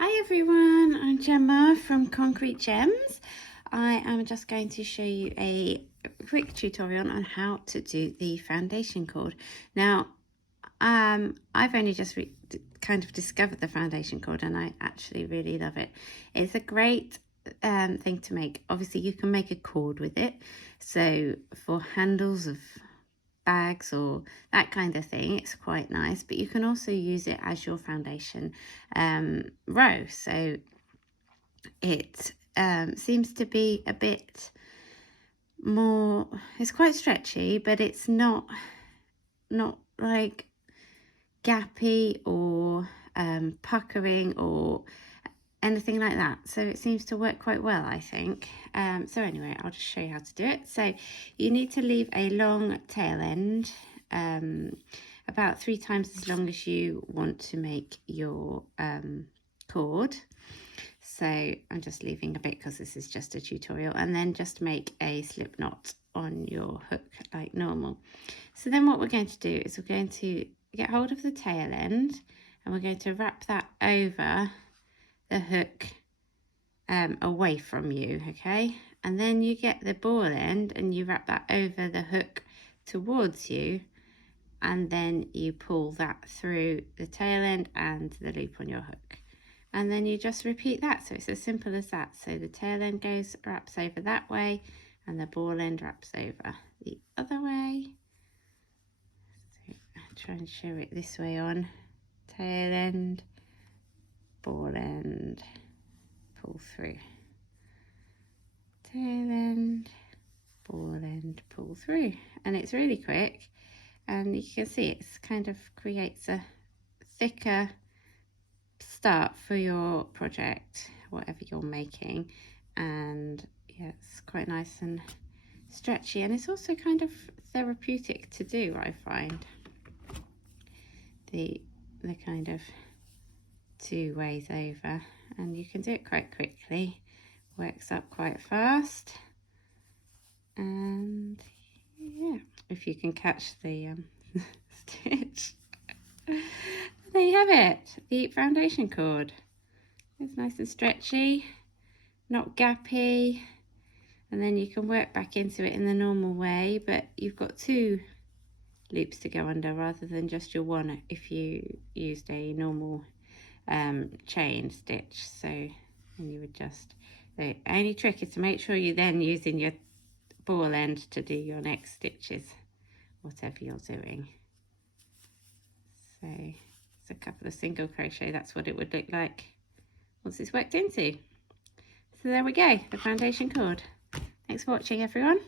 Hi everyone, I'm Gemma from Concrete Gems. I am just going to show you a quick tutorial on how to do the foundation cord. Now, I've only just kind of discovered the foundation cord and I actually really love it. It's a great thing to make. Obviously, you can make a cord with it. So for handles of bags or that kind of thing, it's quite nice, but you can also use it as your foundation row. So it seems to be a bit more, it's quite stretchy, but it's not like gappy or puckering or anything like that. So it seems to work quite well, I think. So anyway, I'll just show you how to do it. So you need to leave a long tail end, about 3 times as long as you want to make your cord. So I'm just leaving a bit because this is just a tutorial, and then just make a slip knot on your hook like normal. So then what we're going to do is we're going to get hold of the tail end and we're going to wrap that over the hook away from you, okay? And then you get the ball end and you wrap that over the hook towards you, and then you pull that through the tail end and the loop on your hook, and then you just repeat that. So it's as simple as that. So the tail end wraps over that way and the ball end wraps over the other way. So I'll try and show it this way on. Tail end, ball end, pull through, tail end, ball end, pull through, and it's really quick, and you can see it's kind of creates a thicker start for your project, whatever you're making. And yeah, it's quite nice and stretchy, and it's also kind of therapeutic to do, I find, the kind of 2 ways over, and you can do it quite quickly, works up quite fast. And yeah, if you can catch the stitch. There you have it, the foundation cord. It's nice and stretchy, not gappy, and then you can work back into it in the normal way, but you've got 2 loops to go under rather than just your one if you used a normal chain stitch. So you would just, the only trick is to make sure you're then using your ball end to do your next stitches, whatever you're doing. So it's a couple of single crochet, that's what it would look like once it's worked into. So there we go, the foundation cord. Thanks for watching everyone.